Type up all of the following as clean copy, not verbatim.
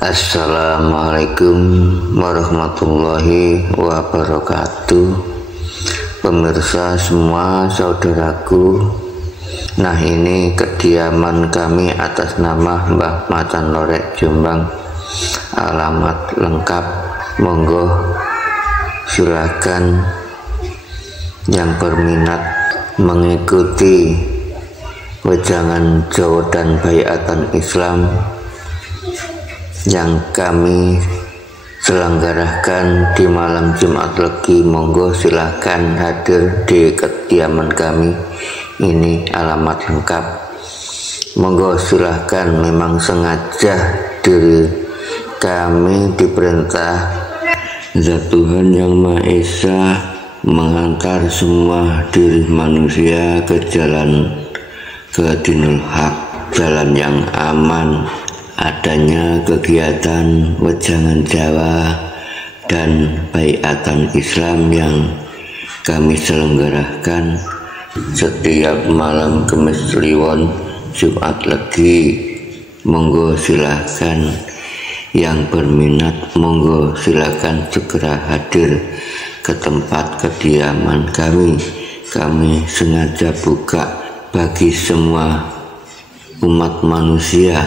Assalamualaikum warahmatullahi wabarakatuh. Pemirsa semua, saudaraku, nah ini kediaman kami atas nama Mbah Macan Lorek Jombang. Alamat lengkap monggo silakan yang berminat mengikuti wejangan Jawa dan Baiatan Islam yang kami selenggarakan di malam Jumat Legi. Monggo silahkan hadir di kediaman kami. Ini alamat lengkap. Monggo silahkan. Memang sengaja diri kami diperintah Zat Tuhan Yang Maha Esa menghantar semua diri manusia ke jalan ke dinul haq, jalan yang aman. Adanya kegiatan wejangan Jawa dan Baiatan Islam yang kami selenggarakan setiap malam Kamis Kliwon Jumat Legi. Monggo silahkan yang berminat, monggo silahkan segera hadir ke tempat kediaman kami. Kami sengaja buka bagi semua umat manusia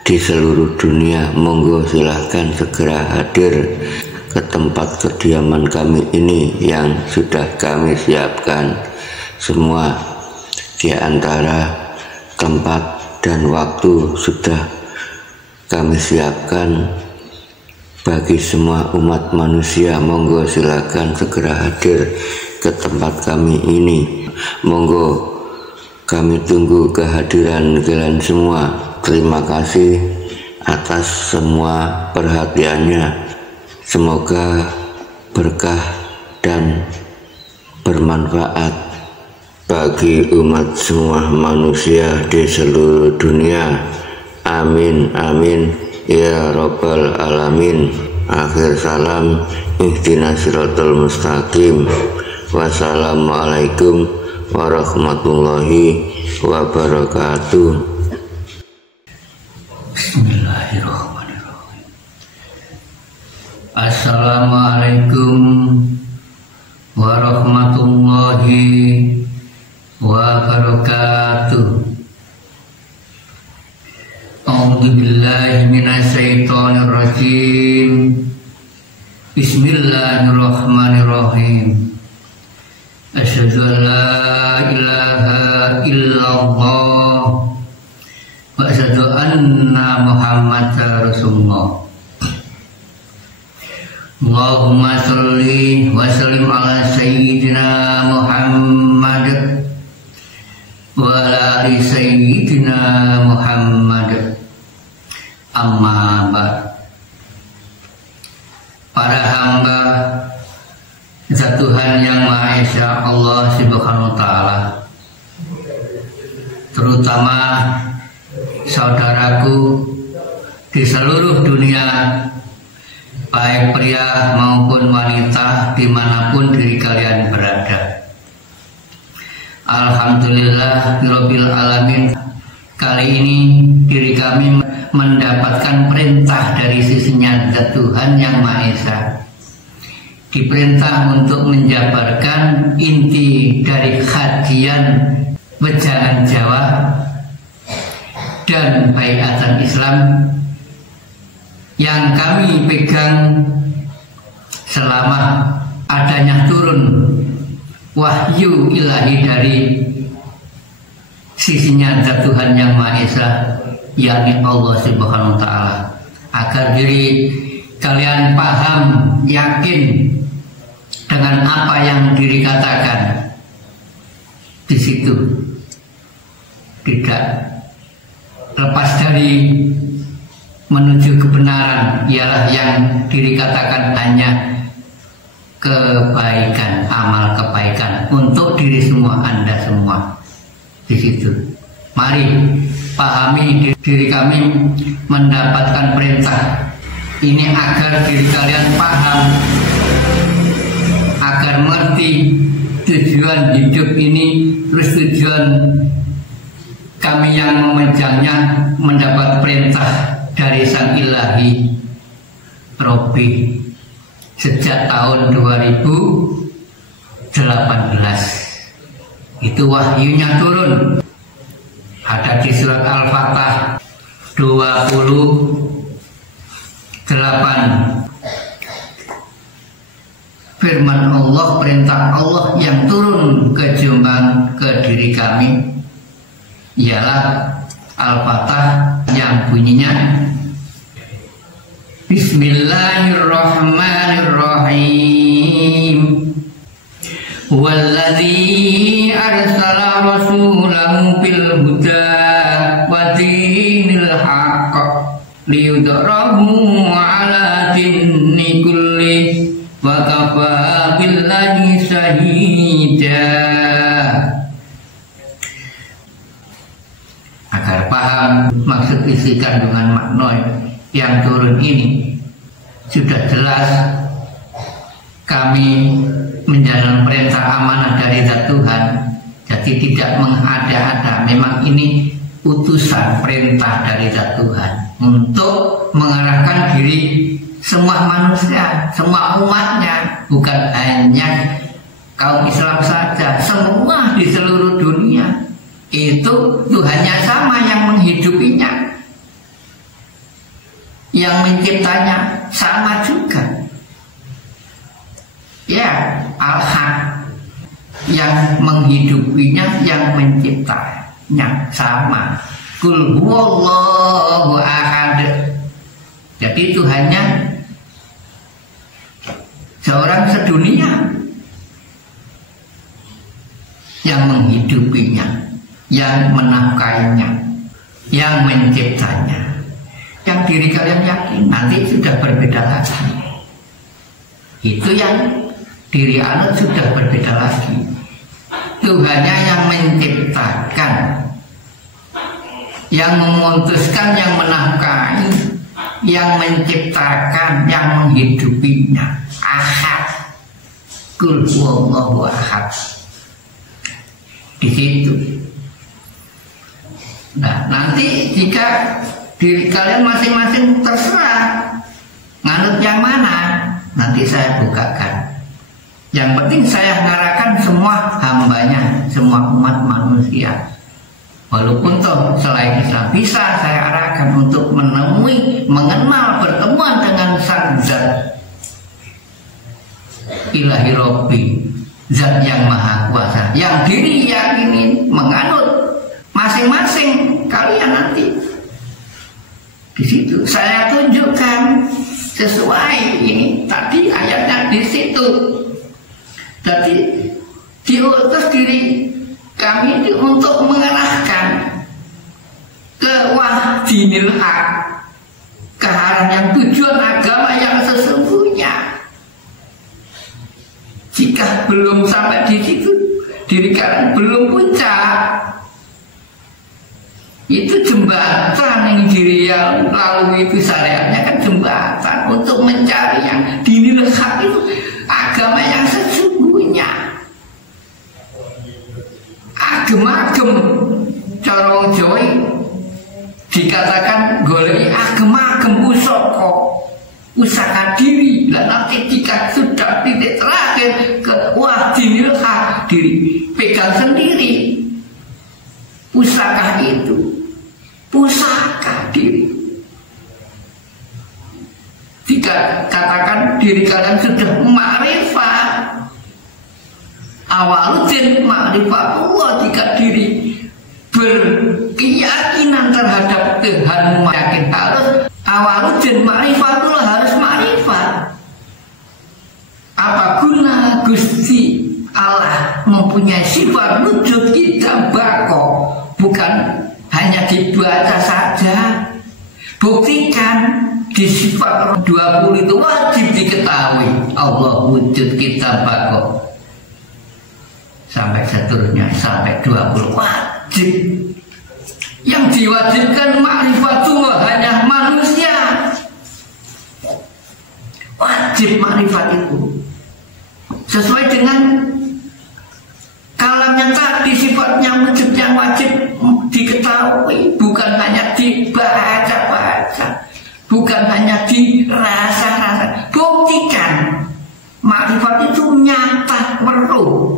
di seluruh dunia. Monggo silahkan segera hadir ke tempat kediaman kami ini yang sudah kami siapkan. Semua di antara tempat dan waktu sudah kami siapkan bagi semua umat manusia. Monggo silahkan segera hadir ke tempat kami ini. Monggo kami tunggu kehadiran kalian semua. Terima kasih atas semua perhatiannya. Semoga berkah dan bermanfaat bagi umat semua manusia di seluruh dunia. Amin amin ya rabbal alamin. Akhir salam, ihdinas siratal mustaqim. Wassalamualaikum warahmatullahi wabarakatuh. Bismillahirrahmanirrahim. Assalamualaikum warahmatullahi wabarakatuh. A'udzubillahi minasyaitonir rajim. Bismillahirrahmanirrahim. Asyhadu an la ilaha illallah wa asyhadu anna Muhammadar Rasulullah. Allahumma sholli wa sallim ala sayyidina Muhammad wa ala ali sayyidina Muhammad. Amma ba'd. Para hamba Zat Tuhan Yang Maha Esa Allah Subhanahu wa taala, terutama saudaraku di seluruh dunia, baik pria maupun wanita, dimanapun diri kalian berada. Alhamdulillah Rabbil Alamin. Kali ini diri kami mendapatkan perintah dari sisinya Zat Tuhan Yang Maha Esa. Diperintah untuk menjabarkan inti dari kajian wejangan Jawa dan Baiatan Islam yang kami pegang selama adanya turun wahyu ilahi dari sisinya Zat Tuhan Yang Maha Esa, yakni Allah Subhanahu wa taala, agar diri kalian paham, yakin dengan apa yang diri katakan di situ, tidak lepas dari menuju kebenaran, ialah yang diri katakan hanya kebaikan, amal kebaikan untuk diri semua, Anda semua di situ. Mari pahami diri kami mendapatkan perintah ini agar diri kalian paham, agar mengerti tujuan hidup ini, terus tujuan kami yang memejangnya mendapat perintah dari Sang Ilahi Robbi sejak tahun 2018. Itu wahyunya turun. Ada di surat Al-Fatah 28. Firman Allah, perintah Allah yang turun ke Jombang, ke diri kami ialah Al-Fatah yang bunyinya Bismillahirrahmanirrahim. Walladzi arsala rasulahu bil huda wa dinil haqq liyudhhirahu 'ala dinni kulli wa kafa billahi shahida. Agar paham maksud isi kandungan makna yang turun ini, sudah jelas kami menjalankan perintah amanah dari zat Tuhan. Jadi tidak mengada-ada. Memang ini utusan perintah dari zat Tuhan untuk mengarahkan diri semua manusia, semua umatnya, bukan hanya kaum Islam saja, semua di seluruh dunia. Itu Tuhannya sama yang menghidupinya, yang menciptanya sama juga. Ya, Al-Haq yang menghidupinya, yang menciptanya sama. Qul huwallahu ahad. Jadi Tuhannya seorang sedunia yang menghidupinya, yang menafkahinya, yang menciptanya. Yang diri kalian yakin nanti sudah berbeda lagi. Itu yang diri anak sudah berbeda lagi. Tuhannya yang menciptakan, yang memutuskan, yang menafkahi, yang menciptakan, yang menghidupinya. Ahad. Qul huwallahu ahad. Di situ. Nah, nanti jika diri kalian masing-masing terserah nganut yang mana, nanti saya bukakan. Yang penting saya ngarahkan semua hambanya, semua umat manusia. Walaupun toh selain Islam bisa saya arahkan untuk menemui, mengenal, bertemuan dengan Sang Zat Ilahi Robbi, Zat yang Maha Kuasa, yang diri yakinin, menganut masing-masing kalian nanti. Di situ saya tunjukkan sesuai ini tadi ayatnya di situ. Jadi diutus diri kami itu untuk mengarahkan ke dinil haq, ke arah yang tujuan agama yang sesungguhnya. Jika belum sampai di situ, diri kalian belum puncak, itu jembatan yang diri yang lalu itu syariatnya kan jembatan untuk mencari yang dinil haq itu, agama yang sesungguhnya. Agem-agem cara wong Jawa dikatakan goleki agem-agem pusaka diri. Lah nanti jika sudah titik terakhir ke dinil haq, diri pegang sendiri pusaka itu, pusaka diri. Jika katakan diri kalian sudah ma'rifat, awaludin ma'rifatullah, jika diri berkeyakinan terhadap Tuhan, yakin harus awaludin ma'rifatullah, harus ma'rifat. Apa guna Gusti Allah mempunyai sifat wujud kita bako, bukan hanya dibaca saja. Buktikan di sifat 20 itu wajib diketahui Allah wujud kita bako. Sampai seterusnya sampai 20 wajib. Yang diwajibkan ma'rifatullah hanya manusia. Wajib ma'rifat itu sesuai dengan kalamnya tadi, sifatnya wujud yang wajib diketahui, bukan hanya dibaca-baca. bukan hanya di rasa-rasa. Buktikan makrifat itu nyata, perlu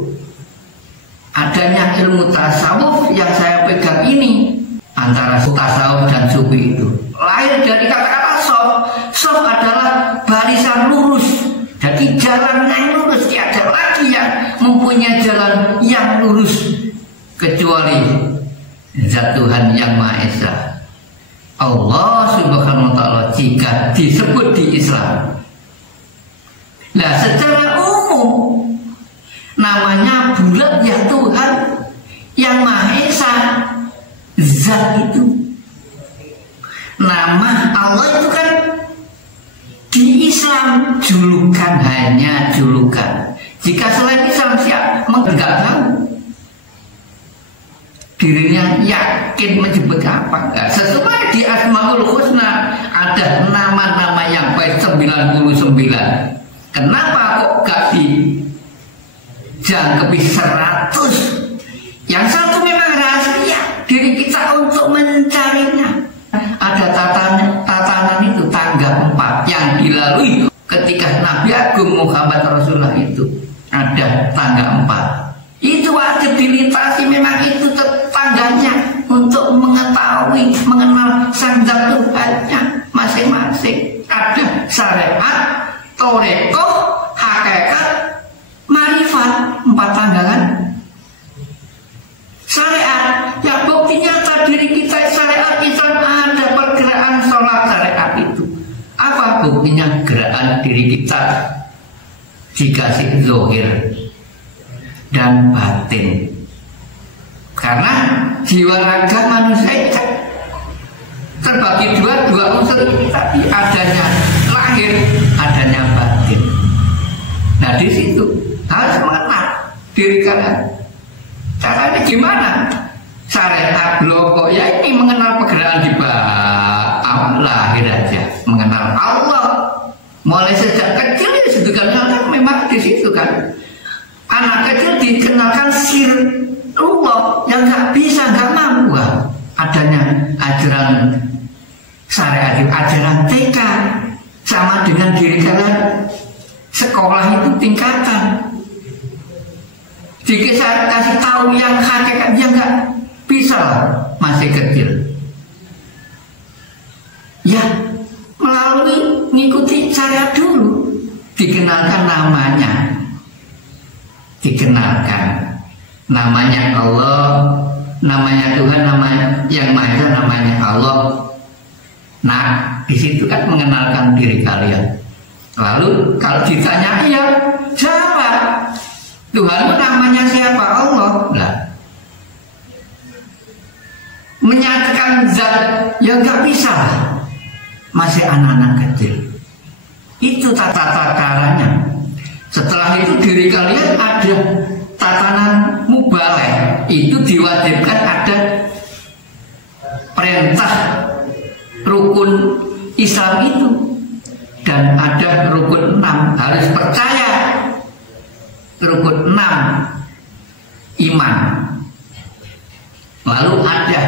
adanya ilmu tasawuf yang saya pegang ini. Antara tasawuf dan sufi itu lahir dari kata-kata sof. Sof adalah barisan lurus, jadi jalan yang lurus. Tiada lagi yang mempunyai jalan yang lurus kecuali Zat Tuhan yang Maha Esa, Allah Subhanahu wa Ta'ala, jika disebut di Islam. Nah, secara umum namanya bulat ya Tuhan yang Maha Esa. Zat itu, nama Allah itu kan di Islam julukan, hanya julukan. Jika selain Islam siap enggak tahu dirinya yakin menyebut apa enggak. Sesuai di Asmaul Husna ada nama-nama yang baik 99. Kenapa kok gak dijangkepi 100? Yang satu memang rahasia diri kita untuk mencarinya. Ada tatanan itu, tangga 4 yang dilalui ketika Nabi Agung Muhammad Rasulullah itu. Ada tangga 4. Itu wajib dilintasi, memang itu tangganya untuk mengetahui, mengenal sang Zat Tuhannya masing-masing. Ada syariat, torekoh, hakikat, marifat, 4 tangga kan. Syariat yang bukti nyata diri kita, syariat Islam ada pergerakan sholat syariat itu. Apa buktinya? Gerakan diri kita dikasih zohir dan batin. Karena jiwa raga manusia itu terbagi dua unsur tadi, adanya lahir, adanya batin. Nah, di situ harus mengenal diri kalian. Caranya gimana? Syariat bloko ya ini mengenal pergerakan di bawah lahir aja, mengenal Allah. Mulai sejak kecil ya sebetulnya memang di situ kan. Anak kecil dikenalkan sirullah yang nggak bisa, nggak mampu. Adanya ajaran syariat, ajaran TK sama dengan diri kalian. Sekolah itu tingkatan. Jika saya kasih tahu yang hakikatnya nggak bisa lah, masih kecil. Ya, melalui mengikuti syariat dulu, dikenalkan namanya, dikenalkan namanya Allah, namanya Tuhan, namanya yang Maha Esa, namanya Allah. Nah, di situ kan mengenalkan diri kalian. Lalu kalau ditanya ya jawab. Tuhan namanya siapa? Allah. Nah, menyatakan zat ya nggak bisa lah. Masih anak-anak kecil. Itu tata caranya. Setelah itu diri kalian ada tatanan mubalagh. Itu diwajibkan ada perintah rukun Islam itu. Dan ada rukun 6, harus percaya. Rukun 6 iman. Lalu ada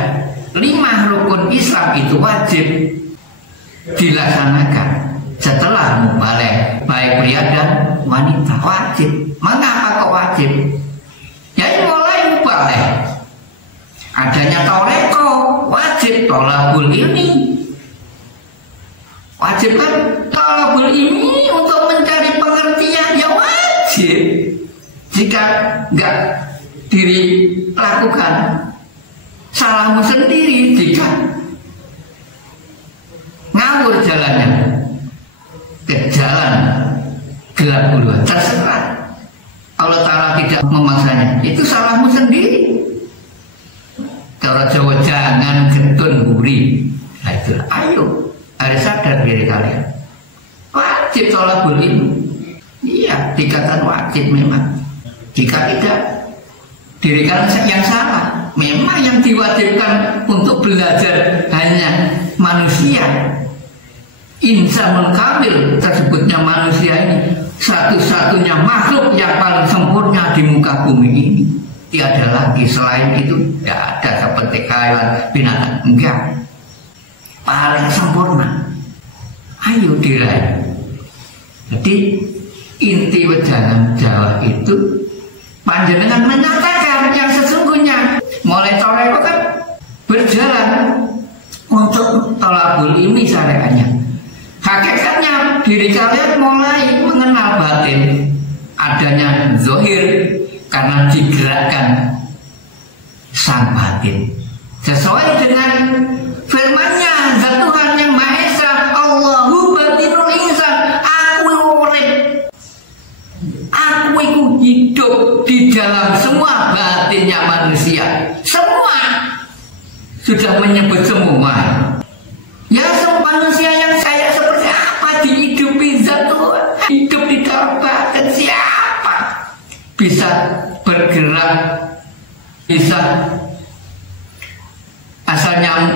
5 rukun Islam itu wajib dilaksanakan setelah mubalagh, baik pria dan wanita, wajib. Mengapa kok wajib? Ya mulai mubalagh. Adanya toreko, wajib tolabul ilmi. Wajib kan tolabul ilmi untuk mencari pengertian, ya wajib. Jika enggak dilakukan, salahmu sendiri. Jika ngawur jalannya ke jalan gelap duluan, terserah. Allah Ta'ala tidak memaksanya, itu salahmu sendiri. Cara Jawa jangan getun buri. Nah itu, ayo harus sadar diri kalian. Wajib tolabul ilmi. Iya, dikatakan wajib memang. Jika tidak, diri kalian yang salah. Memang yang diwajibkan untuk belajar hanya manusia. Insanul kamil, tersebutnya manusia ini satu-satunya makhluk yang paling sempurna di muka bumi ini. Tiada lagi selain itu. Tidak ada seperti hewan, binatang. Enggak. Paling sempurna. ayo diraih. Jadi inti wejangan Jawa itu panjenengan menyatakan yang sesungguhnya. Mulai toreko kan berjalan untuk tolabul ilmi syariahnya. Hakikatnya diri kalian mulai mengenal batin, adanya zahir karena digerakkan sang batin sesuai dengan firman-Nya zat Tuhan yang Maha Esa, Allahu batinul insan, aku urip, aku itu hidup di dalam semua batinnya manusia. Semua sudah menyebut semua. Ya, manusia yang saya seperti apa dihidupi zat Tuhan, hidup di dalam batin. Siapa bisa bergerak, bisa asalnya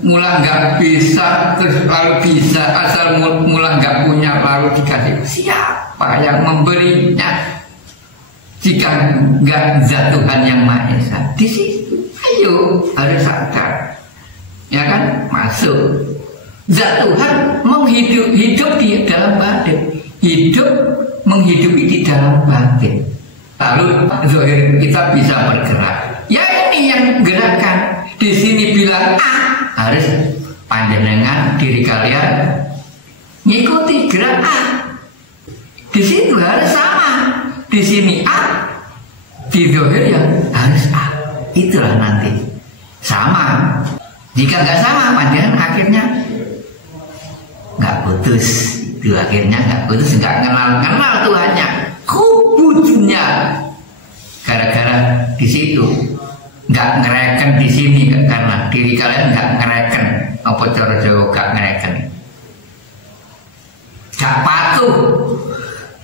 mula nggak bisa, terus lalu bisa, asal mula nggak punya lalu dikasih. Siapa yang memberinya jika nggak zat Tuhan yang Maha Esa? Di situ ayo harus sadar, ya kan, masuk zat Tuhan hidup di dalam batin, hidup menghidupi di dalam batin. Lalu zahir kita bisa bergerak. Ya ini yang gerakan. Di sini bilang A, harus panjenengan diri kalian ngikuti gerak A. Di situ harus sama. Di sini A, di zahir ya harus A. Itulah nanti sama. Jika nggak sama, panjenengan akhirnya nggak putus. Itu akhirnya nggak putus, nggak kenal Tuhannya. Kubutnya gara-gara di situ nggak ngereken di sini, karena diri kalian nggak ngereken apa cara Jawa, nggak ngereken, nggak patuh,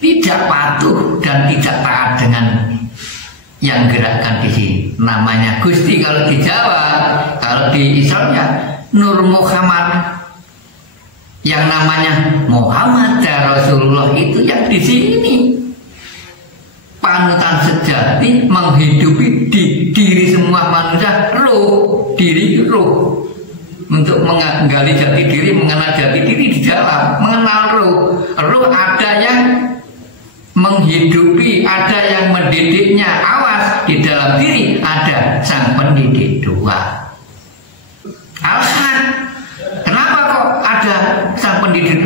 tidak patuh dan tidak taat dengan yang gerakkan di sini. Namanya Gusti kalau di Jawa, kalau di Islamnya Nur Muhammad. Yang namanya Muhammad Rasulullah itu yang di sini. Panutan sejati menghidupi di diri semua manusia, roh, diri roh. Untuk menggali jati diri, mengenal jati diri di dalam, mengenal roh. Roh ada yang menghidupi, ada yang mendidiknya. Awas, di dalam diri ada sang pendidik dua. Alasan kenapa kok ada sang pendidik?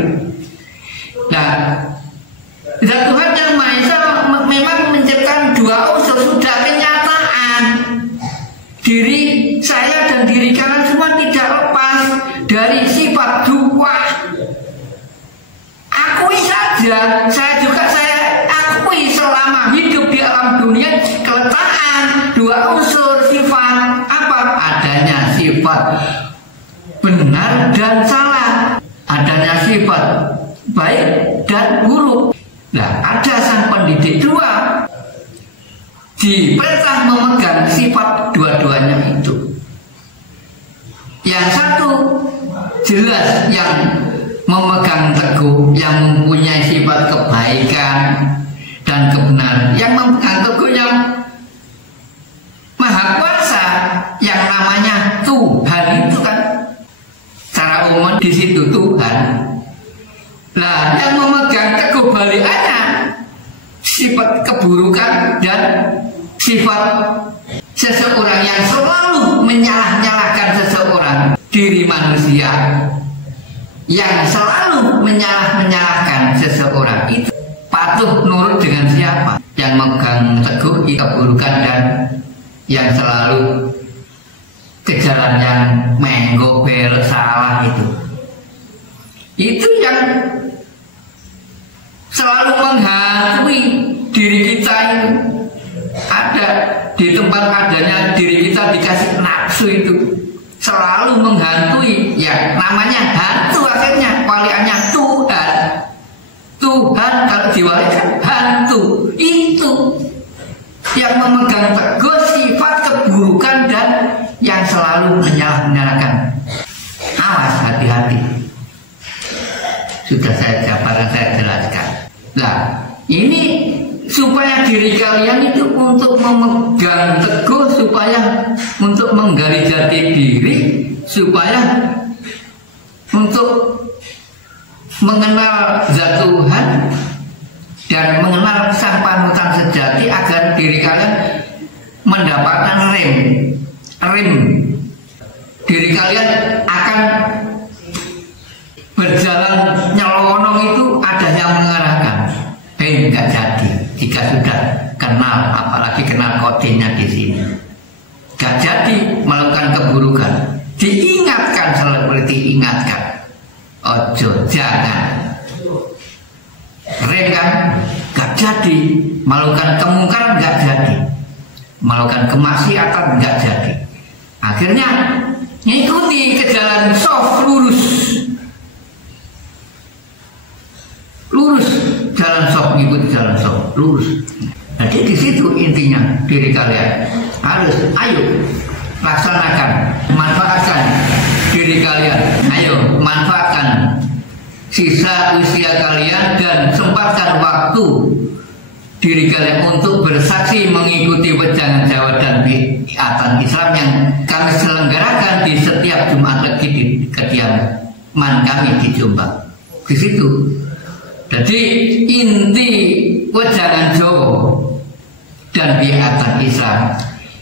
Nah, zat Tuhan yang Maha Esa memang menciptakan dua unsur, sudah kenyataan. Diri saya dan diri kalian semua tidak lepas dari sifat dua. Akui saja, saya akui selama hidup di alam dunia keletakan dua unsur sifat. Apa? Adanya sifat benar dan salah, adanya sifat baik dan buruk. Nah, ada sang pendidik dua, diperintah memegang sifat dua-duanya itu. Yang satu jelas yang memegang teguh, yang mempunyai sifat kebaikan dan kebenaran, yang memegang teguh yang Maha Kuasa, yang namanya Tuhan itu kan secara umum di situ Tuhan. Nah, yang memegang teguh balikannya sifat keburukan dan sifat seseorang yang selalu menyalah-nyalahkan seseorang, diri manusia yang selalu menyalah-menyalahkan seseorang itu patuh nurut dengan siapa? Yang memegang teguh keburukan dan yang selalu ke jalan yang menggobel salah itu yang selalu menghantui diri kita itu. Ada di tempat adanya diri kita dikasih nafsu itu selalu menghantui, ya namanya hantu, akhirnya waliannya Tuhan kalau diwalikan hantu. Itu yang memegang teguh sifat keburukan dan yang selalu menyalahkan. Awas, hati-hati. Sudah saya jabarkan, saya jelaskan. Nah, ini supaya diri kalian itu untuk memegang teguh, supaya untuk menggali jati diri, supaya untuk mengenal zat Tuhan dan mengenal sang panutan sejati agar diri kalian mendapatkan rem diri kalian akan berjalan nyelonong itu ada yang mengarahkan. Enggak jadi jika sudah kenal, apalagi kenal kodenya di sini. Enggak jadi melakukan keburukan. Diingatkan, seperti ingatkan. Ojo, jangan. Rem kan? Enggak jadi. Melakukan kemungkaran enggak jadi. Melakukan kemaksiatan enggak jadi. Akhirnya ngikuti ke jalan soft, lurus jalan soft, ngikuti jalan soft, lurus. Jadi di situ intinya diri kalian harus ayo laksanakan, manfaatkan diri kalian, ayo manfaatkan sisa usia kalian dan sempatkan waktu diri kalian untuk bersaksi mengikuti wejangan Jawa dan kegiatan Islam yang kami selenggarakan di setiap Jumat Legi di kediaman kami di Jombang. Di situ. Jadi inti wejangan Jawa dan kegiatan Islam,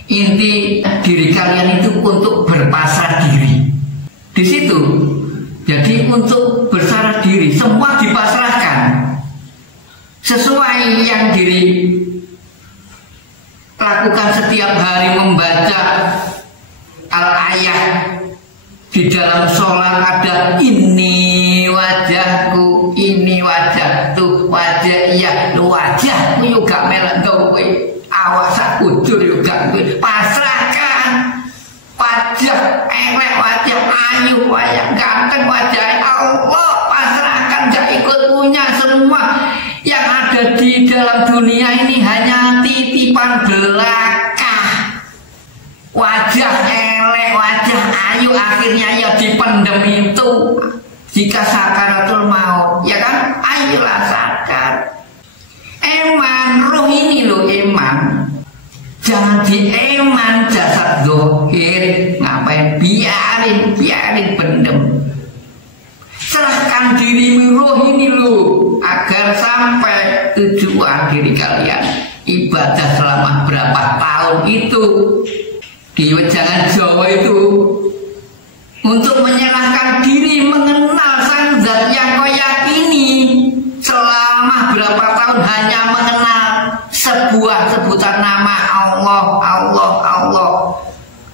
inti diri kalian itu untuk berpasrah diri. Di situ. Jadi untuk berserah diri semua dipasrahkan. Sesuai yang diri lakukan setiap hari, membaca al-ayah di dalam sholat ada ini wajahku, ini wajahku, wajah iya wajahku juga melek gawe awak sakujur juga pasrahkan wajah elek, wajah ayu, wajah ganteng, wajah Allah pasrahkan, gak ikut punya semua. Yang ada di dalam dunia ini hanya titipan belaka. Wajah elek, wajah ayu akhirnya ya dipendem itu. Jika sakaratul maut, ya kan? Ayolah sadar. Eman, roh ini loh eman. Jangan dieman jasad dohir. Ngapain? Biarin pendem. Serahkan dirimu roh ini loh, agar sampai tujuan diri kalian ibadah selama berapa tahun itu di wejangan Jawa itu untuk menyerahkan diri mengenal sang zat yang kau yakini selama berapa tahun hanya mengenal sebuah sebutan nama Allah.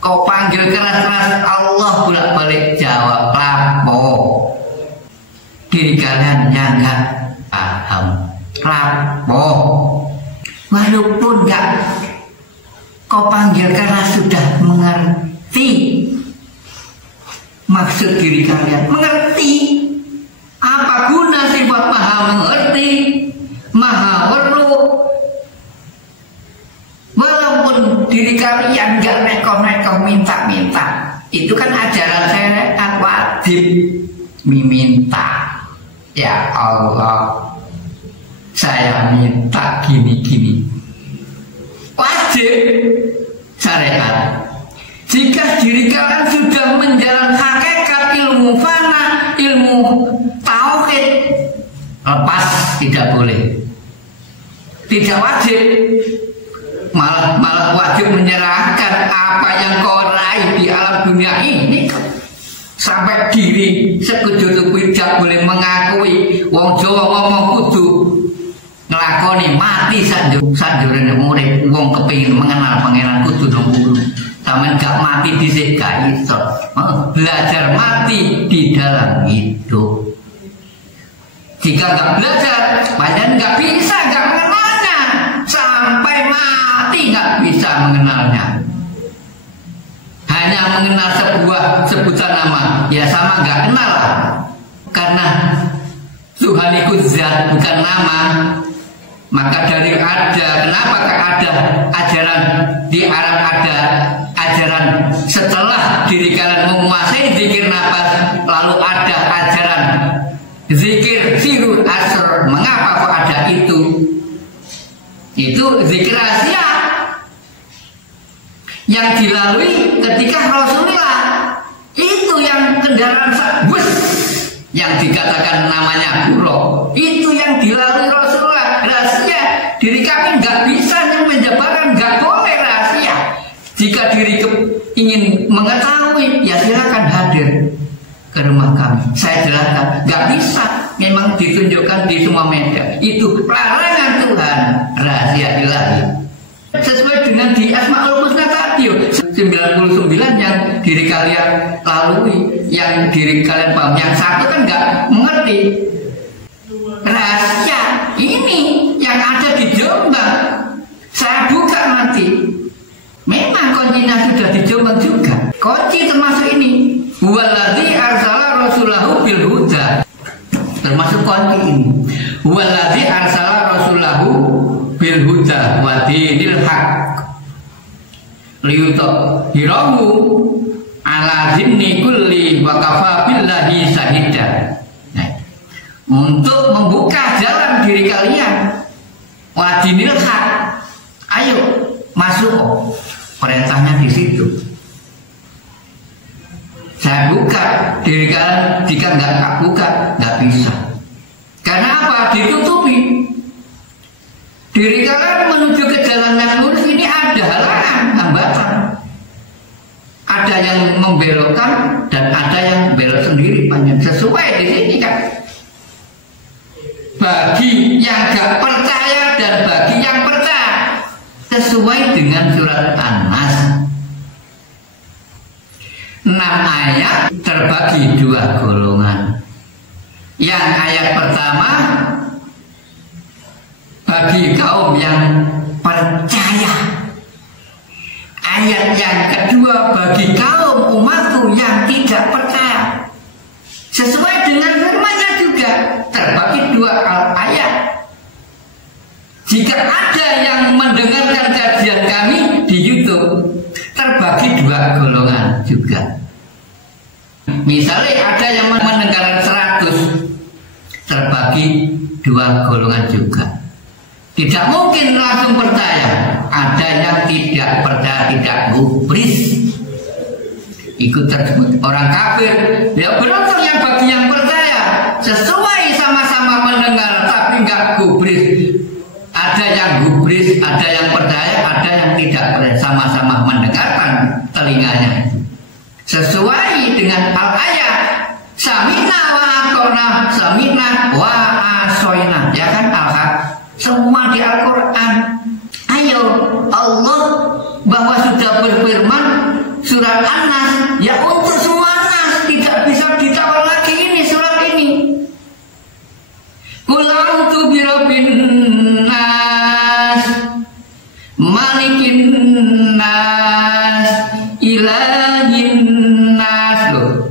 Kau panggil keras-keras Allah, bolak-balik jawab lapo. Diri kalian yang gak paham lapo, walaupun gak kau panggil karena sudah mengerti maksud diri kalian, mengerti apa guna sifat maha mengerti, maha perlu. Walaupun diri kalian gak neko-neko minta-minta, itu kan ajaran syariat wajib meminta. Ya Allah, saya minta gini-gini. Wajib syariat. Jika diri kalian sudah menjalankan hakikat ilmu fana, ilmu tauhid, lepas tidak boleh. Tidak wajib. Malah wajib menyerahkan apa yang kau raih di alam dunia ini. Sampai diri sekujur tidak boleh mengakui. Wong Jawa ngomong kudu ngelakoni mati sanjurane murid. Wong kepingin mengenal pangeran kudu nunggu. Taman gak mati dhisik gak iso. Belajar mati di dalam hidup. Jika gak belajar, badan gak bisa gak mengenalnya. Sampai mati gak bisa mengenalnya. Hanya mengenal sebuah sebutan nama, ya sama gak kenal lah. Karena Tuhan itu zat bukan nama. Maka dari kenapa ada ajaran di Arab, ada ajaran setelah diri kalian menguasai zikir nafas, lalu ada ajaran zikir sirul asr. Mengapa kok ada itu? Itu zikir rahasia yang dilalui ketika Rasulullah itu yang kendaraan bus yang dikatakan namanya buruk, itu yang dilalui Rasulullah, rahasia. Diri kami nggak bisa yang menyebarkan, nggak boleh rahasia. Jika diri ingin mengetahui, ya silakan hadir ke rumah kami, saya jelaskan. Nggak bisa, memang ditunjukkan di semua media. Itu larangan Tuhan, rahasia ilahi. Sesuai dengan di Asmaul Husna tadi, 99 yang diri kalian lalui, yang diri kalian paham, yang satu kan nggak mengerti. Rahasia ini yang ada di Jombang, saya buka nanti. Memang kuncinya sudah di Jombang juga. Kunci termasuk ini. Huwaladzi arsala rasulahu bil huda. Termasuk kunci ini. Huwaladzi arsala rasulahu bil huda wa dinil haq liyutahhirahu ala dini kulli wa kafa billahi syahida. Nah, untuk membuka jalan diri kalian wa dinil haq, ayo masuk, perintahnya di situ. Saya buka diri kalian, jika nggak buka nggak bisa. Karena apa? Ditutupi. Diri kalian menuju ke jalan yang lurus ini ada halangan, hambatan. Ada yang membelokkan dan ada yang belok sendiri, panjang sesuai di sini kan. Bagi yang gak percaya dan bagi yang percaya, sesuai dengan surat An-Nas. 6 ayat terbagi 2 golongan. Yang ayat pertama bagi kaum yang percaya. Ayat yang kedua bagi kaum umatku yang tidak percaya. Sesuai dengan firman-Nya juga terbagi 2 ayat. Jika ada yang mendengarkan kajian kami di YouTube, terbagi 2 golongan juga. Misalnya ada yang mendengarkan 100, terbagi 2 golongan juga. Tidak mungkin langsung percaya. Ada yang tidak percaya, tidak gubris. Ikut tersebut orang kafir. Ya beruntung yang bagi yang percaya, sesuai sama-sama mendengar tapi nggak gubris. Ada yang gubris, ada yang percaya, ada yang tidak percaya, sama-sama mendengarkan telinganya itu. Sesuai dengan al-ayat, samina wa atona, samina wa asoina, ya kan al-haq. Semua di Al-Quran. Ayo, Allah bahwa sudah berfirman surat An-Nas, ya untuk semua nas, tidak bisa ditawar lagi ini surat ini. Qul a'udzu birabbin nas, malikin nas, ilahin nas. Loh.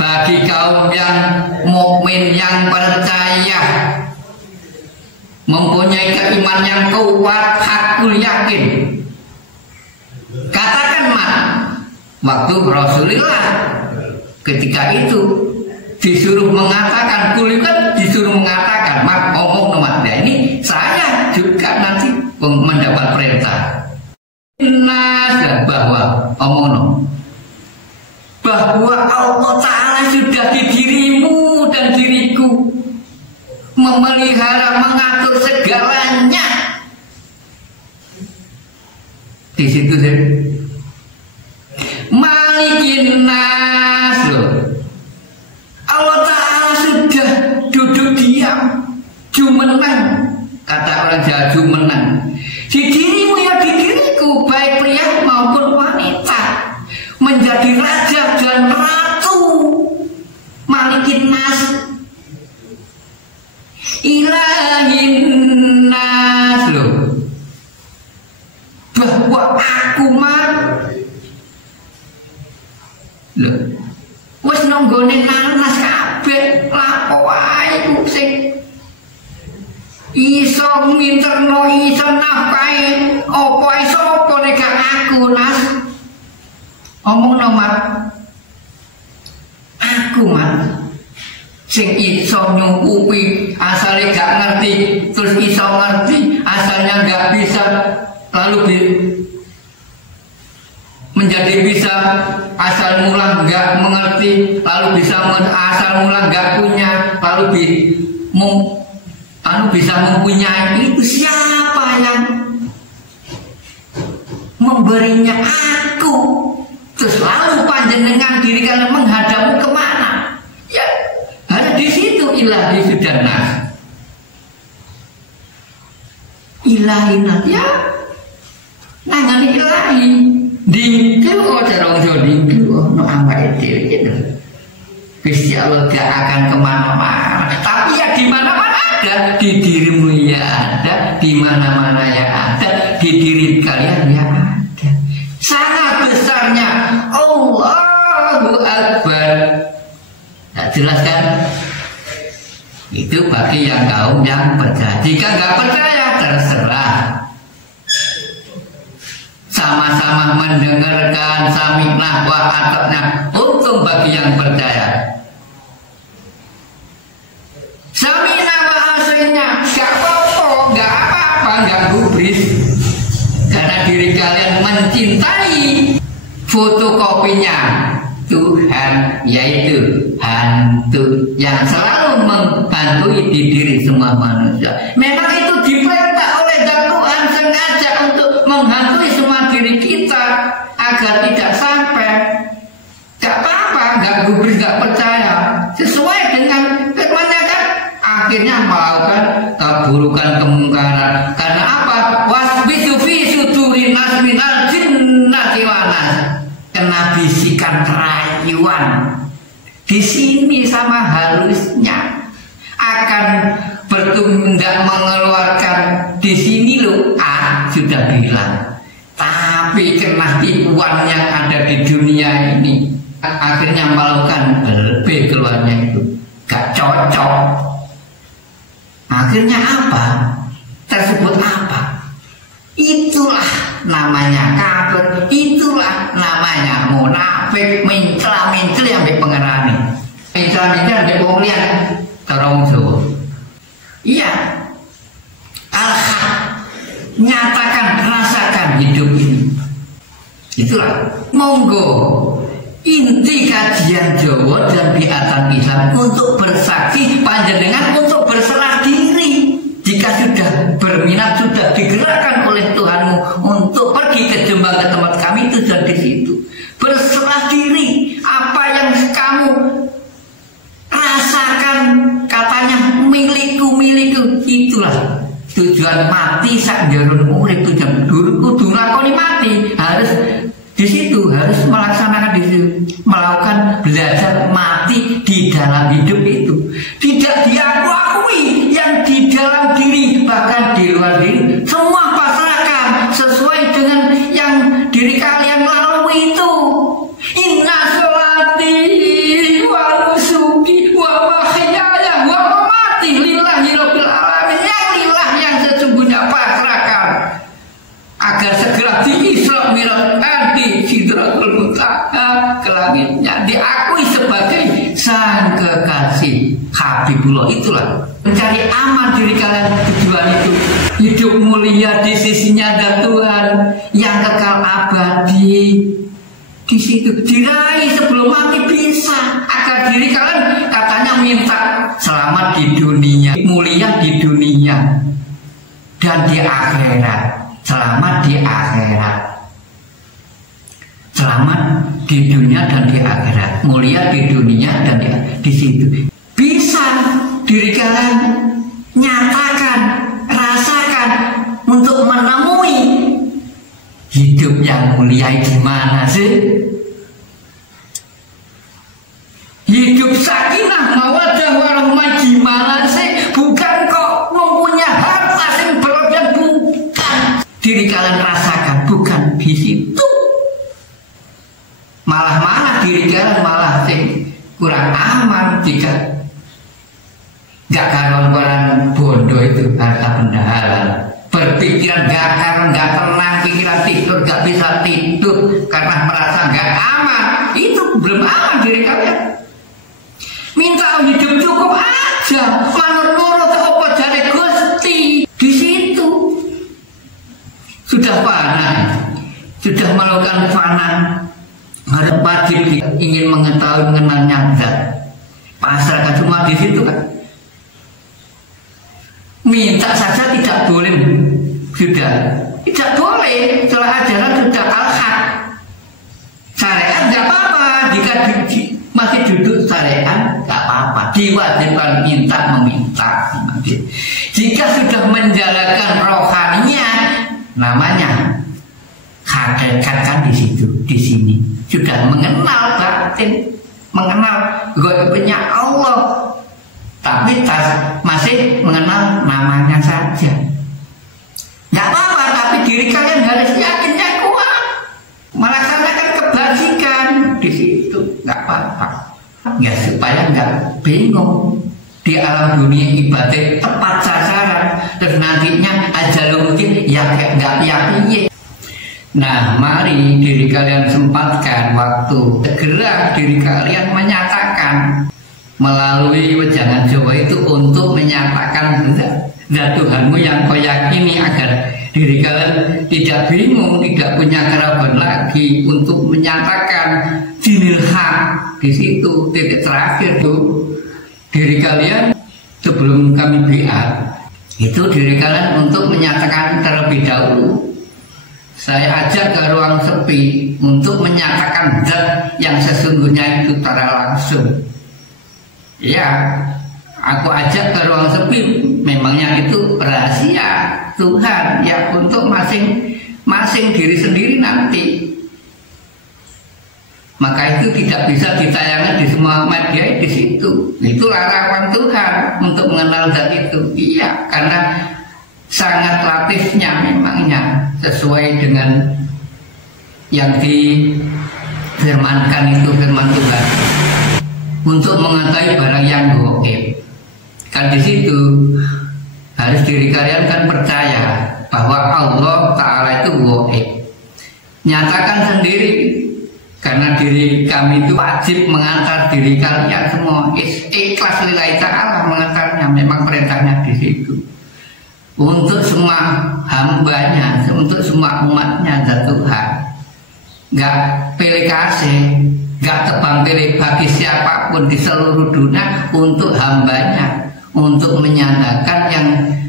Bagi kaum yang mukmin yang percaya, mempunyai keimanan yang kuat, hakul yakin. Katakan mat, waktu Rasulullah ketika itu disuruh mengatakan, kulikan disuruh mengatakan, mat ngomong mat. Nah ini saya juga nanti mendapat perintah. Nah, bahwa omong bahwa Allah Ta'ala sudah di dirimu dan diriku, memelihara, mengatur segalanya. Di situ malikin nas, Allah Ta'ala sudah duduk diam, jumenang, kata orang Jawa jumenang. Di dirimu ya di diriku, baik pria maupun wanita, menjadi raja dan ratu. Malikin nas, ilahin nas, loh. Bahwa aku mah loh, wis nonggone nanas kabeh, lapo wae sing iso minterno, iso nafkahe, apa iso apa nek aku nas. Omongno mat, aku mat sing iso nyukupi, asale gak ngerti terus iso ngerti, asalnya gak bisa lalu menjadi bisa asal mula nggak mengerti, lalu bisa asal mula nggak punya, lalu bisa mempunyai. Itu siapa yang memberinya? Aku. Terus lalu panjenengan diri kalian menghadapmu kemana? Ya, ada di situ ilahi sudah nas. Ilahi nas ya, nangani ilahi. Dingkil kok cara dingkil no amal itu gitu. Gusti Allah gak akan kemana-mana, tapi ya di mana-mana ada, di dirimu ya ada, di mana-mana ya ada, di diri kalian ya ada. Sangat besarnya Allahu Akbar. Nah, jelas kan? Itu bagi yang kaum yang percaya. Jika nggak percaya terserah. Sama-sama mendengarkan sami'na wa ata'na. Untung bagi yang percaya. Sami'na wa ata'na gak apa-apa, gak gubris. Karena diri kalian mencintai fotokopinya Tuhan, yaitu hantu yang selalu membantu di diri semua manusia. Memang itu diperintah oleh Tuhan sengaja untuk menghantui semua diri kita agar tidak sampai. Gak apa-apa, gak gubris, gak percaya. Sesuai dengan firman-Nya kan, akhirnya melakukan keburukan, kemungkaran. Karena apa? Wasbisu fi suduri nas minal jinnati wan nas. Kena bisikan rayuan. Di sini sama halusnya akan bertindak mengeluarkan di sini loh, sudah bilang. Tapi kena tipuan yang ada di dunia ini, akhirnya melakukan lebih keluarnya itu gak cocok. Akhirnya apa? Tersebut apa? Itulah namanya kafir, itulah namanya munafik, mencela-mencela yang dipengerani. Mencela-mencela yang wong liyan terong Jawa. Iya. Al-haq, nyatakan, rasakan hidup ini. Itulah. Monggo inti kajian Jawa dan biatan Islam untuk bersaksi panjenengan, untuk berserah diri. Jika sudah berminat, sudah digerakkan oleh Tuhanmu untuk pergi ke Jombang ke tempat kami, itu sudah di situ. Berserah diri, apa yang kamu rasakan, katanya milikku, itulah tujuan mati sak jarun urip. Tujuan kudu lakoni mati, harus di situ, harus melaksanakan di situ, melakukan belajar mati di dalam hidup itu. Tidak diakui yang di dalam diri, bahkan di luar diri, semua pasrahkan sesuai dengan yang diri kalian lalui itu. Inna sholati wa nusuki wa mahyaya wa mamati lillahi rabbil alamin. Yang lillah, yang sesungguhnya pasrahkan agar segera diisra mi'raj di Sidratul Muntaha ke langitnya, diakui sebagai sang kekasih Habibullah. Itulah mencari aman diri kalian, tujuan itu hidup mulia di sisinya ada Tuhan yang kekal abadi. Di situ diraih sebelum mati bisa, agar diri kalian katanya minta selamat di dunia, mulia di dunia dan di akhirat. Selamat di akhirat, selamat di dunia dan di akhirat, mulia di dunia dan di situ. Bisa diri kalian nyatakan, rasakan untuk menemui hidup yang mulia gimana sih? Hidup sakinah mawaddah warahmah gimana sih? Bukan kok mempunyai harta yang berlebihan, bukan. Diri kalian rasakan, bukan di situ. Malah diri kalian malah kurang aman jika gak karuan bondo itu harta bendahara. Berpikiran gak karuan, gak tenang, pikiran tidur gak bisa tidur karena merasa gak aman. Itu belum aman diri kalian. Minta hidup cukup aja, manut nurut apa jare Gusti. Di situ sudah fana, sudah melakukan fana, harus wajib ingin mengetahui mengenalnya zat. Pasrahkan semua di situ kan. Minta saja tidak boleh, sudah tidak boleh. Setelah ajaran sudah al-haq. Syariat nggak apa-apa jika masih duduk syariat nggak apa-apa. Diwajibkan meminta. Jika sudah menjalankan rohaninya, namanya hakikat kan di situ, di sini sudah mengenal batin, mengenal gaibnya Allah, tapi masih mengenal namanya saja. Nggak apa-apa, tapi diri kalian harus yakinnya kuat, melaksanakan kebajikan di situ, nggak apa-apa. Ya supaya nggak bingung di alam dunia ibadah tepat sasaran, terus nantinya ajalul mungkin ya nggak yakin. Nah, mari diri kalian sempatkan waktu, segera diri kalian menyatakan melalui wejangan Jawa itu untuk menyatakan zat Tuhanmu yang kau yakini, agar diri kalian tidak bingung, tidak punya keraguan lagi untuk menyatakan dinil haq. Di situ titik terakhir tuh diri kalian sebelum kami biat itu diri kalian untuk menyatakan terlebih dahulu. Saya ajak ke ruang sepi untuk menyatakan zat yang sesungguhnya itu secara langsung. Ya, aku ajak ke ruang sepi, memangnya itu rahasia Tuhan ya untuk masing-masing diri sendiri nanti. Maka itu tidak bisa ditayangkan di semua media di situ. Itu larangan Tuhan untuk mengenal zat itu. Iya, karena sangat latifnya memangnya sesuai dengan yang difirmankan itu firman Tuhan untuk mengetahui barang yang gaib. Kan di situ harus diri kalian kan percaya bahwa Allah Ta'ala itu gaib. Nyatakan sendiri, karena diri kami itu wajib mengantar diri kalian semua ikhlas lillahi ta'ala mengantarnya, memang perintahnya di situ. Untuk semua hambanya, untuk semua umatnya zat Tuhan, nggak pilih kasih, nggak tebang pilih bagi siapapun di seluruh dunia, untuk hambanya, untuk menyatakan yang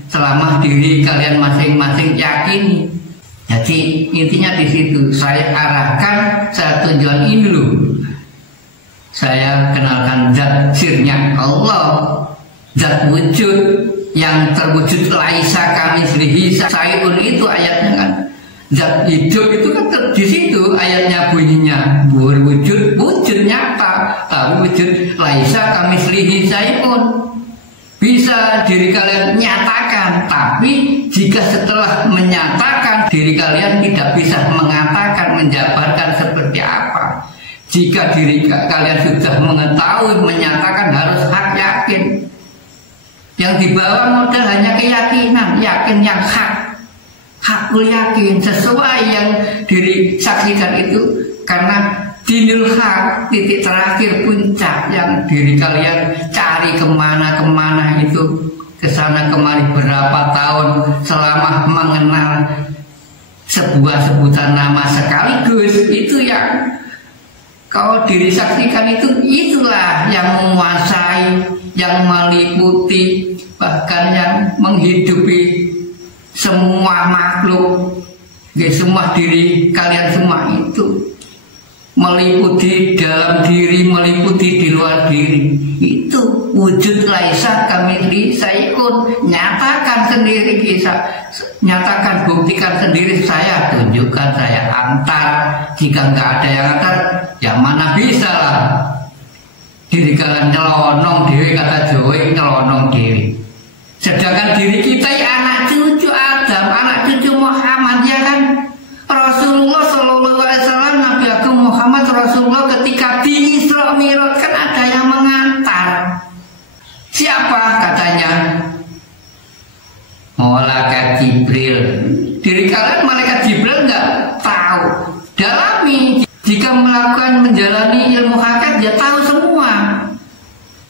selama diri kalian masing-masing yakini. Jadi intinya di situ saya arahkan, saya tunjukkan ini loh, saya kenalkan zat sirnya Allah, zat wujud yang terwujud laisa kamislihi syai'un, itu ayatnya kan. Zat hidup itu kan di situ ayatnya bunyinya, berwujud, wujud nyata, tapi wujud laisa kamislihi syai'un. Bisa diri kalian nyatakan, tapi jika setelah menyatakan diri kalian tidak bisa mengatakan, menjabarkan seperti apa. Jika diri kalian sudah mengetahui, menyatakan, harus hak yakin. Yang dibawa modal hanya keyakinan, yakin yang hakul yakin sesuai yang diri saksikan itu, karena dinul haq, titik terakhir puncak yang diri kalian cari kemana-kemana itu, kesana kemari berapa tahun selama mengenal sebuah sebutan nama sekaligus, itu yang kau diri saksikan itu, itulah yang menguasai, yang meliputi, bahkan yang menghidupi semua makhluk, semua diri kalian semua itu, meliputi dalam diri, meliputi di luar diri. Itu wujud laisa kamitslihi syai'un. Nyatakan sendiri, kisah, nyatakan, buktikan sendiri, saya tunjukkan, saya antar. Jika nggak ada yang antar, ya mana bisa lah diri kalian nyelonong diri, kata Jawa, nyelonong diri. Sedangkan diri kita ya anak cucu Adam, anak cucu Muhammad, ya kan. Rasulullah Shallallahu Alaihi Wasallam, Nabi Agung Muhammad Rasulullah ketika di Isra Mi'raj kan ada yang mengantar. Siapa katanya? Malaikat Jibril. Diri kalian malaikat Jibril nggak tahu. Dalami. Jika melakukan menjalani ilmu hakikat, dia tahu semua.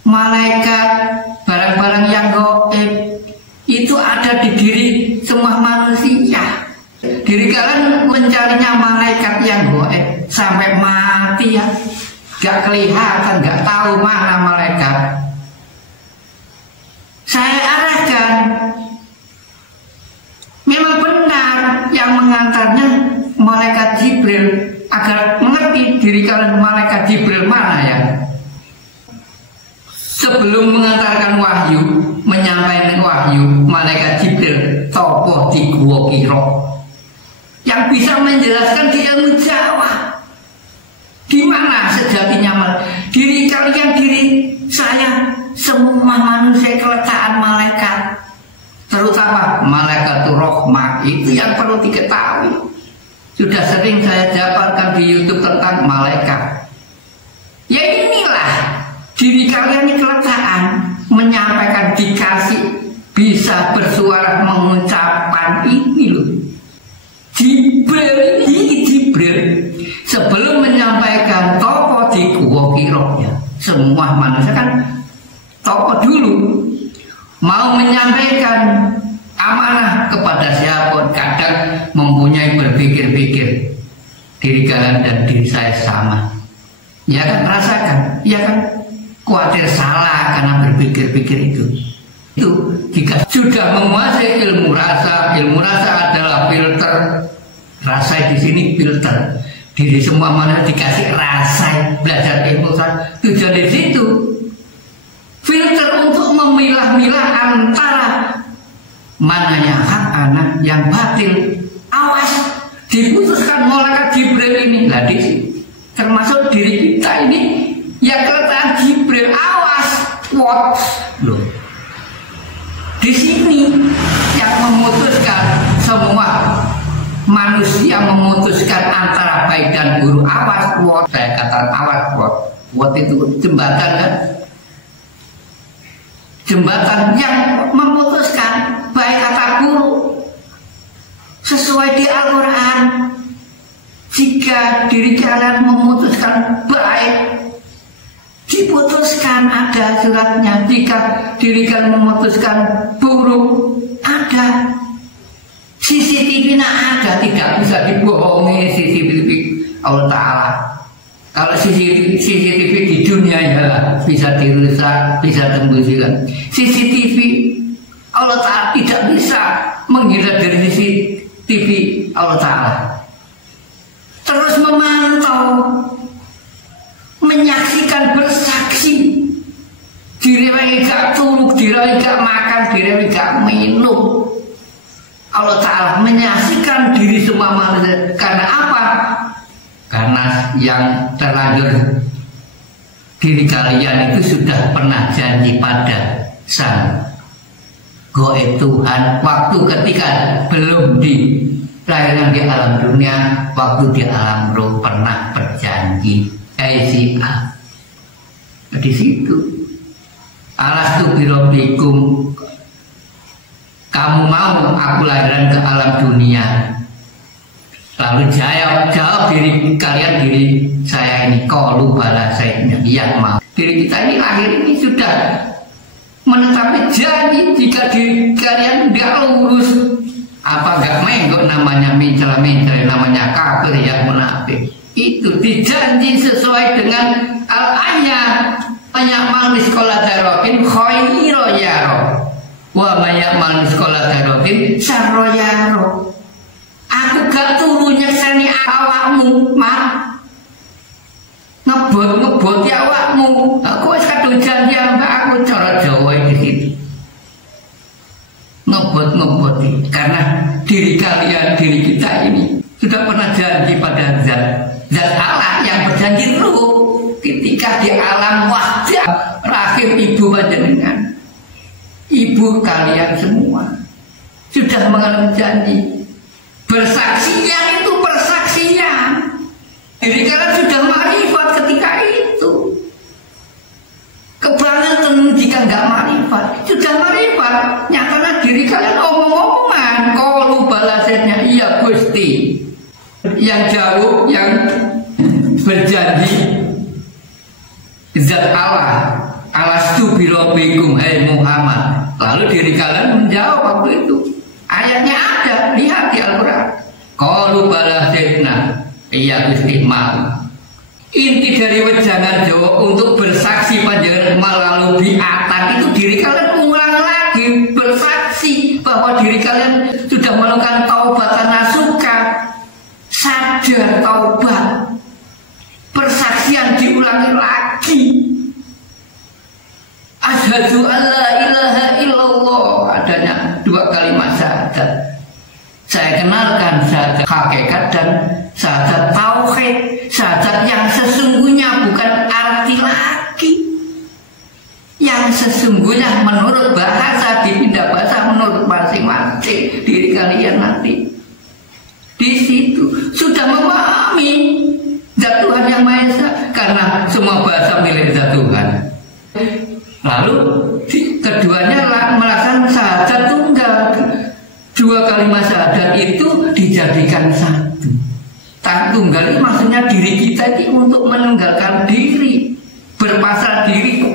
Malaikat, barang-barang yang gaib itu ada di diri semua manusia. Diri kalian mencari sekalinya malaikat yang goib sampai mati ya, gak kelihatan, gak tahu mana malaikat. Saya arahkan, memang benar yang mengantarnya malaikat Jibril, agar mengerti diri kalian malaikat Jibril mana ya. Sebelum mengantarkan wahyu, menyampaikan wahyu, malaikat Jibril tokoh di Gua Hira yang bisa menjelaskan di ilmu Jawa. Di mana sejatinya diri kalian, diri saya, semua manusia keletakan malaikat, terutama malaikat rahmah, itu yang perlu diketahui. Sudah sering saya jabarkan di YouTube tentang malaikat. Ya inilah diri kalian ini keletakan, menyampaikan, dikasih, bisa bersuara, mengucapkan ini loh. Jibril ini sebelum menyampaikan tokoh di Gua Hira ya, semua manusia kan tokoh dulu mau menyampaikan amanah kepada siapa, kadang mempunyai berpikir-pikir diri kalian dan diri saya sama, ya kan, rasakan, ya kan, khawatir salah karena berpikir-pikir itu jika sudah menguasai ilmu rasa adalah filter. Rasa di sini filter. Diri semua mana dikasih rasa, belajar ilmu rasa. Tujuan di situ filter untuk memilah-milah antara mana yang hak, anak yang batil. Awas, diputuskan malaikat Jibril ini. Lah di sini termasuk diri kita ini yang keletakan Jibril. Awas, watch loh. Di sini yang memutuskan semua manusia, memutuskan antara baik dan buruk. Awas, what. Saya katakan awas, what itu jembatan kan, jembatan yang memutuskan baik atau buruk sesuai di Al-Quran. Jika diri kalian memutuskan baik, diputuskan, ada suratnya. Jika diri kalian memutuskan buruk, ada CCTV-nya, ada, tidak bisa dibohongi CCTV Allah Ta'ala. Kalau CCTV di dunia ya bisa dirusak, bisa tembuskan. CCTV Allah Ta'ala tidak bisa menghindar dari CCTV Allah Ta'ala. Terus memantau, menyaksikan, bersaksi. Diri gak tuluk, diri gak makan, diri gak minum. Allah Ta'ala menyaksikan diri semua manusia. Karena apa? Karena yang terlanjur diri kalian itu sudah pernah janji pada Sang Goib Tuhan waktu ketika belum dilahirkan di alam dunia, waktu di alam roh pernah berjanji. Di situ alastu birabbikum, kamu mau aku lahirkan ke alam dunia? Lalu jawab diri kalian, diri saya ini, qalu bala, saya iya mau. Diri kita ini lahir ini sudah menetapi janji. Jika diri kalian tidak lurus, apa gak menggok, namanya mencela-mencela, namanya kafir, ya munafik. Itu dijanji sesuai dengan al-ayat. Banyak manis sekolah darotin khoiro yaro, wah banyak manis sekolah darotin sarro yaro. Aku gak turu nyekseni awakmu, mak ngebot ya awakmu. Aku wis kadung janji ambek aku, cara Jawa di situ. Ngebot karena diri kalian, diri kita ini sudah pernah janji pada zat Allah yang berjanji ruh. Ketika di alam wajah rahim ibu panjenengan, ibu kalian semua sudah mengalami janji. Bersaksinya itu persaksian. Diri kalian sudah ma'rifat ketika itu. Kebangetan jika nggak ma'rifat. Sudah ma'rifat, nyatanya diri kalian omong-omongan. Qalu balasannya iya Gusti. Yang jauh, yang berjanji zat Allah, alastu birabbikum, hai Muhammad. Lalu diri kalian menjawab waktu itu. Ayatnya ada, lihat di Al-Quran. Qalu bala sayyidina, iya Gusti mau. Inti dari wejangan Jawa untuk bersaksi panjenengan melalui biatan itu diri kalian ulang lagi bersaksi bahwa diri kalian sudah melakukan taubatan nasuka, sadar taubat. Persaksian diulangi lagi. Asyhadu alla ilaha illallah, adanya 2 kalimat syahadat. Saya kenalkan syahadat hakikat dan syahadat tauhid, syahadat yang sesungguhnya bukan arti lagi. Yang sesungguhnya menurut bahasa, dipindah bahasa menurut masing-masing diri kalian nanti. Di situ sudah memahami zat Tuhan yang Maha Esa, karena semua bahasa milik zat Tuhan. Lalu keduanya melaksanakan syahadat tunggal. 2 kalimat syahadat itu dijadikan satu. Tunggal itu maksudnya diri kita ini untuk menunggalkan diri, berpasrah diri.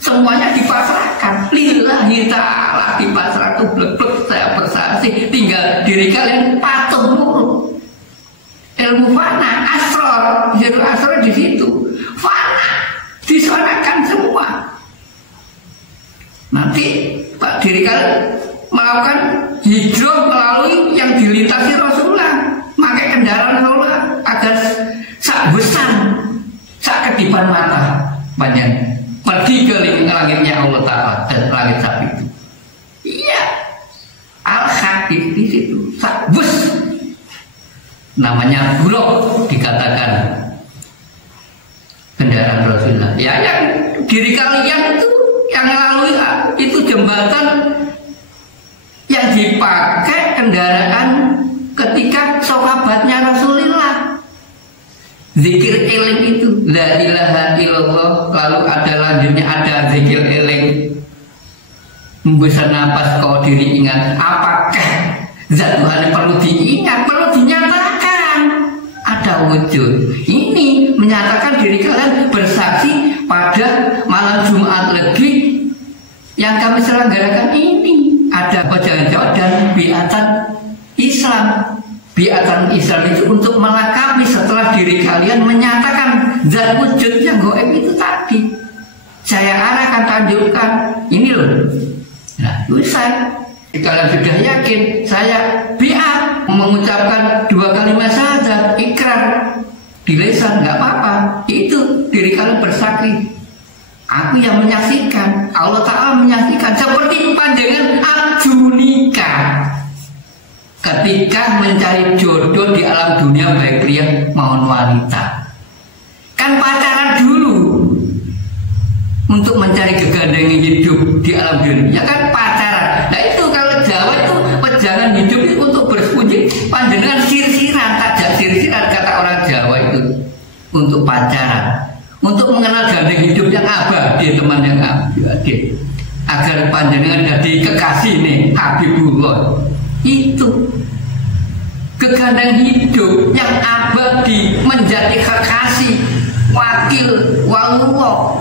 Semuanya dipasrahkan lillahi ta'ala, dipasrah tuh blek-blek saya bersaksi, tinggal diri kalian patuh nurut. Ilmu fana, asror, zero asror di situ, fana, disonakan semua. Nanti Pak diri kalian melakukan hijrah melalui yang dilintasi Rasulullah, pakai kendaraan Rasulullah agar sak besan, sak kedipan mata banyak pergi ke langitnya Allah Ta'ala dan langit sak itu. Iya, al-haq di situ, sak bus. Namanya bulog dikatakan kendaraan Rasulullah. Ya yang diri kalian itu yang lalui itu jembatan yang dipakai kendaraan ketika sahabatnya Rasulullah. Zikir eling itu la ilaha illallah, lalu ada lanjutnya ada zikir eling. Membesar napas kau diri ingat, apakah zat Tuhan perlu diingat, perlu dinyatakan, ada wujud. Ini menyatakan diri kalian bersaksi pada malam Jumat Legi yang kami selenggarakan ini. Ada wejangan Jawa dan biatan Islam. Biatan Islam itu untuk melengkapi setelah diri kalian menyatakan zat wujud yang goib itu tadi. Saya arahkan, tanjurkan, ini loh. Nah, usai kalian sudah yakin, saya biat mengucapkan 2 kalimat syahadat, ikrar di lisan, nggak apa-apa. Itu diri kalian bersaksi. Aku yang menyaksikan, Allah Ta'ala menyaksikan. Seperti pandangan Arjunika ketika mencari jodoh di alam dunia, baik pria maupun wanita. Kan pacaran dulu untuk mencari kegandengan hidup di alam dunia. Ya kan pacaran. Nah itu kalau Jawa itu pejangan hidup itu untuk bersembunyi pandangan sirsiran, tajak sirsiran kata orang Jawa itu untuk pacaran. Untuk mengenal gandeng hidup yang abadi, teman yang abadi, agar panjenengan jadi kekasih nih Habibullah. Itu kegandeng hidup yang abadi menjadi kekasih wakil walullah.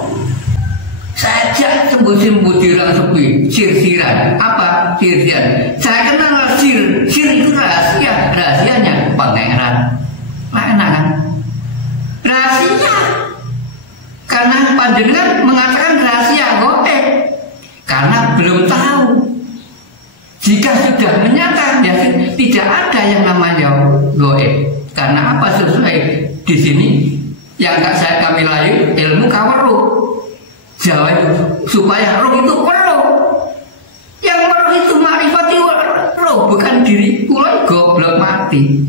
Saja sembuh-sembuh dirang sepi sirsiran. Apa sirsiran? Saya kenal sir itu rahasia, rahasianya pangeran. Mana kan? Rahasia. Karena panjenengan mengatakan rahasia goib, karena belum tahu. Jika sudah menyatakan, ya tidak ada yang namanya goib. Karena apa? Sesuai di sini yang kami layu ilmu kawaruh Jawa itu, supaya roh itu perlu. Yang perlu itu marifati roh, bukan diri pulau goblok mati.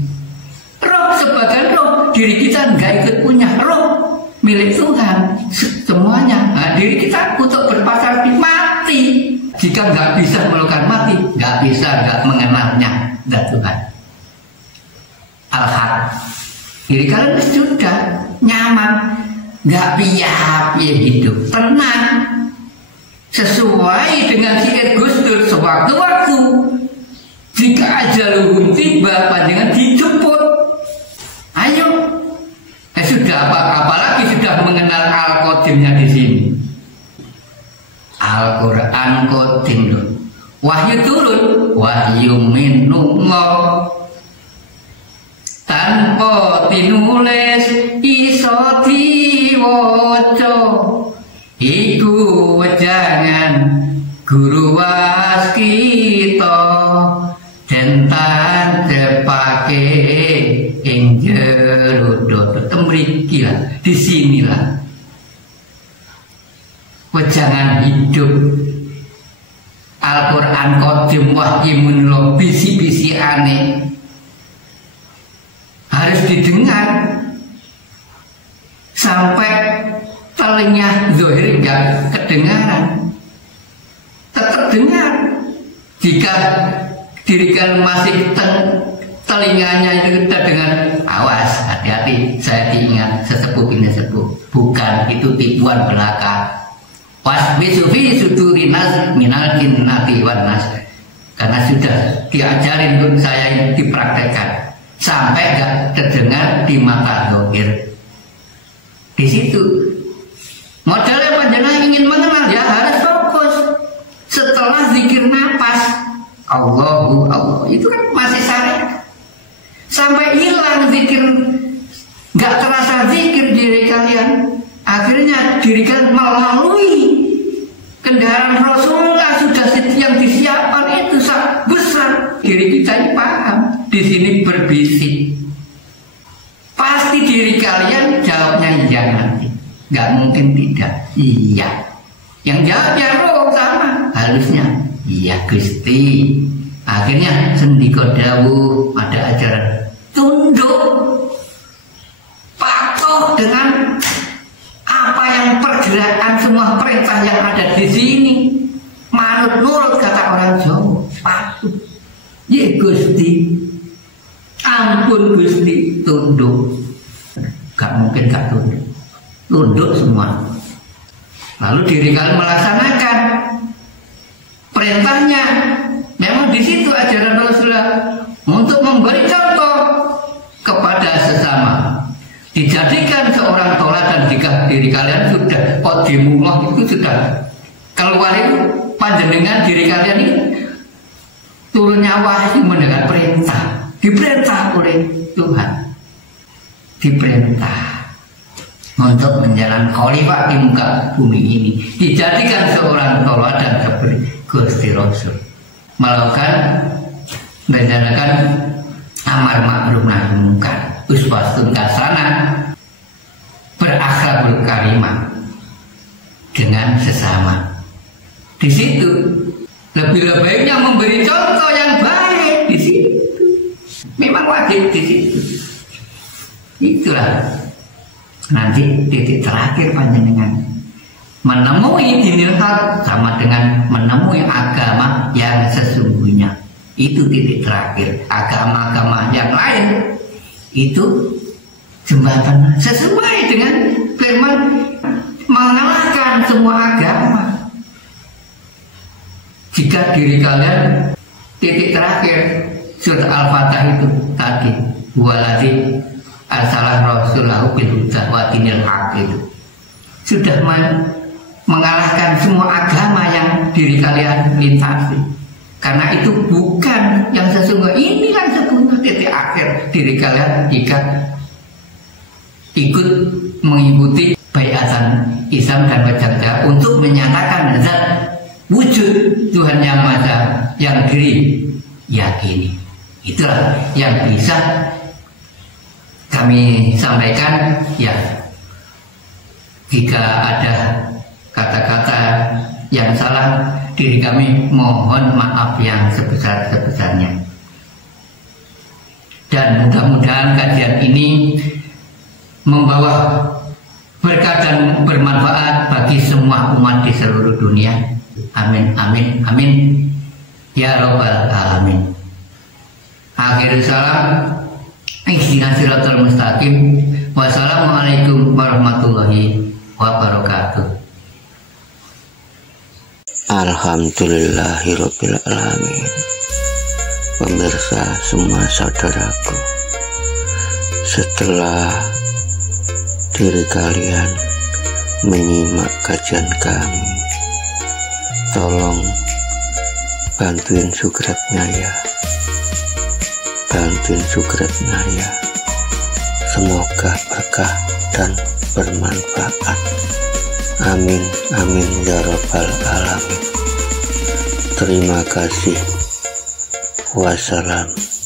Roh sebagai roh, diri kita nggak ikut punya roh. Milik Tuhan semuanya. Nah, diri kita untuk berpasrah mati. Jika nggak bisa melakukan mati, nggak bisa, nggak mengenalnya dan Tuhan. Al-Haq. Diri kalian sudah nyaman, nggak piye hidup, tenang, sesuai dengan sikir Gustur sewaktu-waktu. Jika ajaluhum tiba, panjangan dijemput. Ayo. Sudah apalagi sudah mengenal Al-Qadimnya di sini. Al-Quran Qadim loh. Wahyu turun, wahyu minullah. tanpa tinulis iso diwaca iku wejangan guru waskita dentan cepake ing jero dodo temriki lah di sinilah wejangan hidup Al-Quran Qadim wahyimun lo bisi-bisi aneh harus didengar sampai telinga zahir enggak kedengaran, tetap dengar. Jika diri kalian masih telinganya itu kita dengar, awas, hati-hati, saya diingat sesepuh ini sesepuh, bukan itu tipuan belaka. Wasbisu fi sudurinas minal jinnati wan nas. Karena sudah diajarin untuk saya dipraktekkan sampai gak terdengar di mata zahir. Di situ modalnya panjenengan ingin mengenal ya harus fokus. Setelah zikir napas Allahu Allah itu kan masih syariat. Sampai hilang zikir, gak terasa zikir diri kalian. Akhirnya diri kalian melalui kendaraan Rasulullah sudah yang disiapkan itu sangat besar. Diri kita ini paham, di sini berbisik. Pasti diri kalian jawabnya iya nanti, nggak mungkin tidak. Iya, yang jawabnya roh sama, harusnya iya Gusti. Akhirnya sendiko dawuh ada ajaran tunduk, patuh dengan apa yang pergerakan semua perintah yang ada di sini, manut nurut kata orang Jawa, patuh. Ya Gusti, ampun Gusti, tunduk. Gak mungkin gak tunduk, tunduk semua. Lalu diri kalian melaksanakan perintahnya. Memang di situ ajaran Rasulullah untuk memberi contoh kepada sesama. Dijadikan seorang toladan jika diri kalian sudah qadimullah itu sudah keluar itu panjenengan diri kalian ini turunnya wahyu mendengar perintah, diperintah oleh Tuhan, diperintah untuk menjalankan khalifah di muka bumi ini, dijadikan seorang toladan seperti Gusti Rasul, melakukan menjalankan amar ma'ruf nahi munkar, uswatun hasanah, berakhlakul karimah dengan sesama. Di situ lebih baiknya memberi contoh yang baik di situ. Memang wajib di situ. Itulah nanti titik terakhir panjenengan menemui dinil haq sama dengan menemui agama yang sesungguhnya. Itu titik terakhir. Agama-agama yang lain itu jembatan sesuai dengan firman mengalahkan semua agama. Jika diri kalian titik terakhir surat Al-Fatah itu tadi waladzi arsalah rasulahu bil huda wa dinil haq itu sudah mengalahkan semua agama yang diri kalian lintasi. Karena itu bukan yang sesungguhnya, inilah sesungguhnya titik akhir diri kalian jika ikut mengikuti baiatan Islam dan Wajah untuk menyatakan zat wujud Tuhan yang Maha yang diri yakini. Itulah yang bisa kami sampaikan ya. Jika ada kata-kata yang salah, diri kami mohon maaf yang sebesar-besarnya. Dan mudah-mudahan kajian ini membawa berkah dan bermanfaat bagi semua umat di seluruh dunia. Amin, amin, amin. Ya Rabbal Alamin. Akhirul salam. Ihdinas siratal mustaqim. Wassalamualaikum warahmatullahi wabarakatuh. Alhamdulillahirabbil alamin. Pemirsa semua saudaraku, setelah diri kalian menyimak kajian kami, tolong bantuin subscribe-nya ya, bantuin subscribe-nya ya, Semoga berkah dan bermanfaat. Amin, amin ya rabbal alamin. Terima kasih. Wassalam.